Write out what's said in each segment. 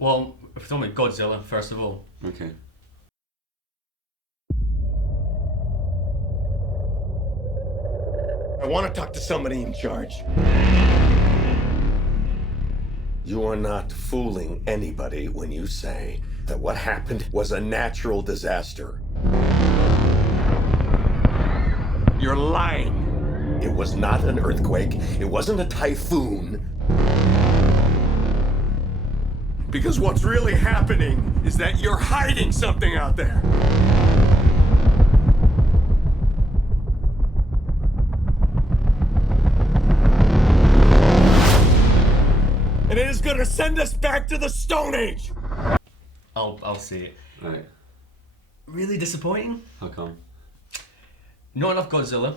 Well, if we're talking about Godzilla, first of all. Okay. I want to talk to somebody in charge. You are not fooling anybody when you say that what happened was a natural disaster. You're lying. It was not an earthquake. It wasn't a typhoon. Because what's really happening is that you're hiding something out there. And it is gonna send us back to the Stone Age! I'll say it. Right. Really disappointing. How come? Not enough Godzilla.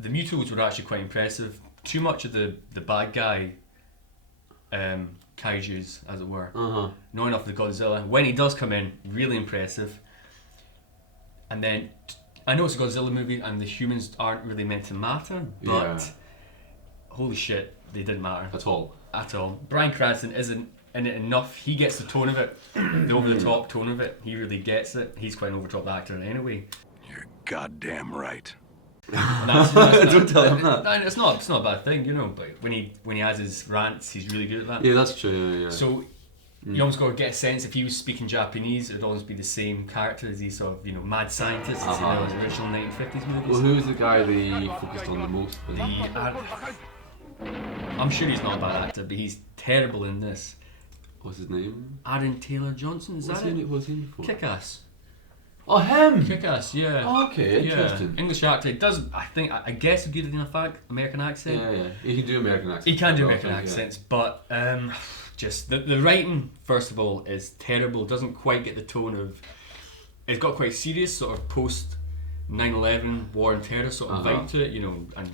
The Mutos were actually quite impressive. Too much of the bad guy kaijus, as it were. Not enough of the Godzilla. When he does come in, really impressive. And then, I know it's a Godzilla movie and the humans aren't really meant to matter, but holy shit, they didn't matter. At all. At all. Bryan Cranston isn't in it enough. He gets the tone of it, the over-the-top tone of it. He really gets it. He's quite an over-the-top actor anyway. You're goddamn right. Don't tell him that. No, it's not a bad thing, you know. But when he has his rants, he's really good at that. Yeah, that's true. Yeah. So you almost got to get a sense if he was speaking Japanese, it would always be the same character as these sort of mad scientists in those original 1950s movies. Well, who's the guy they focused on the most? I'm sure he's not a bad actor, but he's terrible in this. What's his name? Aaron Taylor Johnson, is that it? What's he in for? Kick-Ass. Oh, him! Kick-Ass, yeah. Oh, okay, interesting. Yeah. English actor. He does, I guess, a good enough American accent. Yeah. He can do American accents. He can do American accents, but just the writing, first of all, is terrible. Doesn't quite get the tone of. It's got quite serious, sort of post 9/11 war and terror sort of vibe to it, and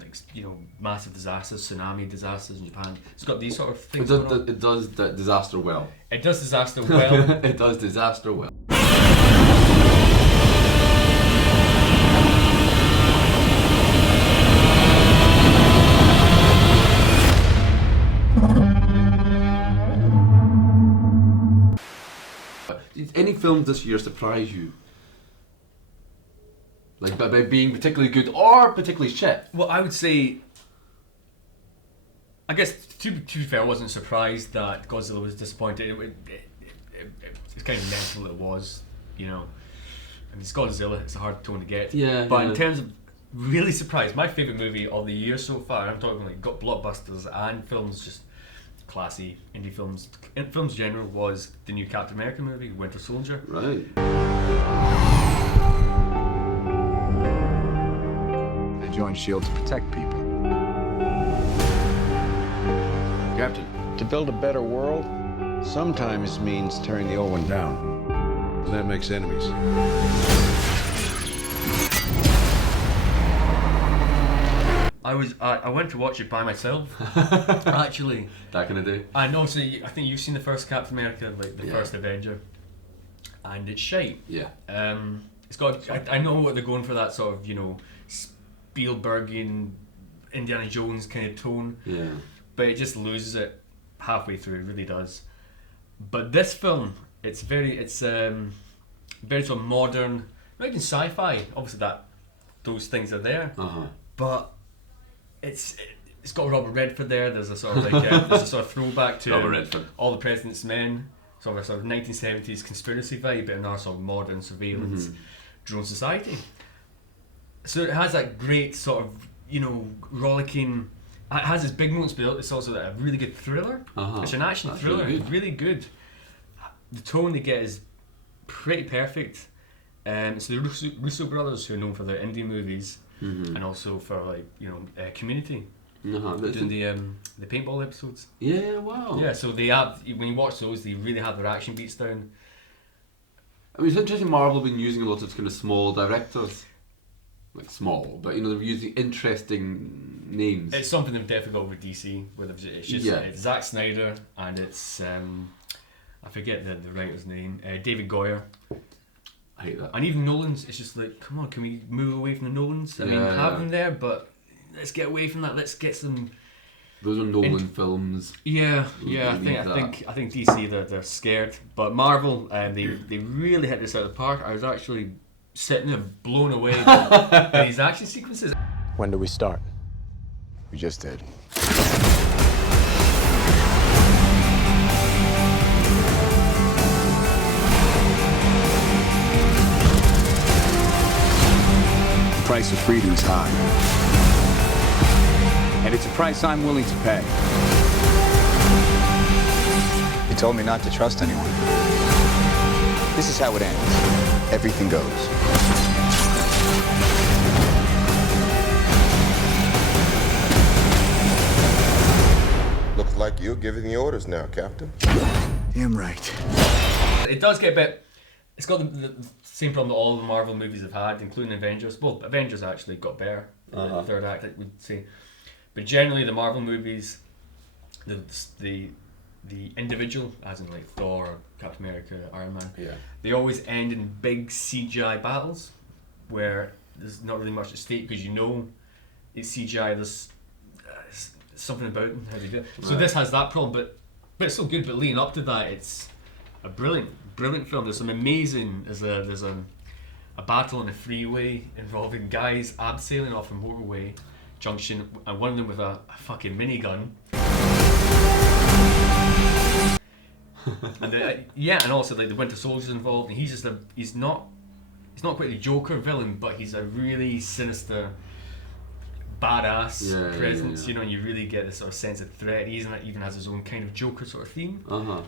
massive disasters, tsunami disasters in Japan. It's got these sort of things. It does that disaster well. It does disaster well. It does disaster well. Did any films this year surprise you? Like by being particularly good or particularly shit? Well, I would say, I guess to be fair, I wasn't surprised that Godzilla was disappointed. It's kind of mental it was, I mean, it's Godzilla, it's a hard tone to get. Yeah. But in terms of really surprised, my favourite movie of the year so far, I'm talking like got blockbusters and films, just classy indie films, films in general, was the new Captain America movie, Winter Soldier. Right. They join S.H.I.E.L.D. to protect people. Captain. To build a better world sometimes means tearing the old one down. And that makes enemies. I went to watch it by myself, actually. Back in the day. I know, so I think you've seen the first Captain America, like the first Avenger, and it's shite. Yeah. It's got. I know what they're going for, that sort of Spielbergian Indiana Jones kind of tone. Yeah. But it just loses it halfway through. It really does. But this film, it's very sort of modern, not even sci-fi. Obviously, those things are there. But it's got Robert Redford there. There's a sort of there's a sort of throwback to All the President's Men, sort of 1970s conspiracy vibe, but in our sort of modern surveillance drone society. So it has that great sort of rollicking. It has its big moments, but it's also a really good thriller. It's an action thriller, really good. The tone they get is pretty perfect. It's the Russo brothers, who are known for their indie movies. And also for Community, doing the paintball episodes. Yeah, wow. Yeah, so they have, when you watch those, they really have their action beats down. I mean, it's interesting. Marvel have been using a lot of kind of small directors, like small, but they're using interesting names. It's something they've definitely got with DC, where it's just it's Zack Snyder and it's I forget the writer's name, David Goyer. I hate that. And even Nolan's, it's just like, come on, can we move away from the Nolans? I mean, have them there, but let's get away from that. Let's get some Those are Nolan films. Yeah, We I need think DC they're scared, but Marvel they really hit this out of the park. I was actually sitting there blown away by these action sequences. When do we start? We just did. The price of freedom is high. And it's a price I'm willing to pay. You told me not to trust anyone. This is how it ends. Everything goes. Looks like you're giving the orders now, Captain. Damn right. It does get a bit. It's got the same problem that all the Marvel movies have had, including Avengers. Well, Avengers actually got better in the third act, I would say. But generally, the Marvel movies, the individual, as in like Thor, Captain America, Iron Man, they always end in big CGI battles where there's not really much at stake because you know it's CGI. There's something about them, how they do it. So this has that problem, but it's so good. But leading up to that, it's a brilliant film. There's some amazing. There's a battle on a freeway involving guys abseiling off a motorway junction, and one of them with a fucking minigun. And and also like the Winter Soldier's involved, and he's not quite the Joker villain, but he's a really sinister, badass presence. You know, and you really get this sort of sense of threat. He even has his own kind of Joker sort of theme.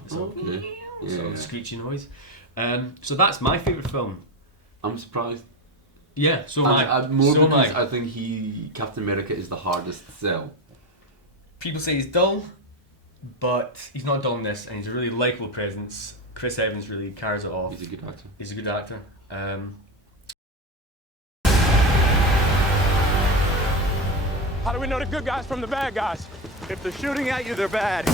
Sort of screechy noise. So that's my favourite film. I'm surprised. Yeah, so I think Captain America is the hardest to sell. People say he's dull, but he's not dull in this, and he's a really likeable presence. Chris Evans really carries it off. He's a good actor. He's a good actor. How do we know the good guys from the bad guys? If they're shooting at you, they're bad.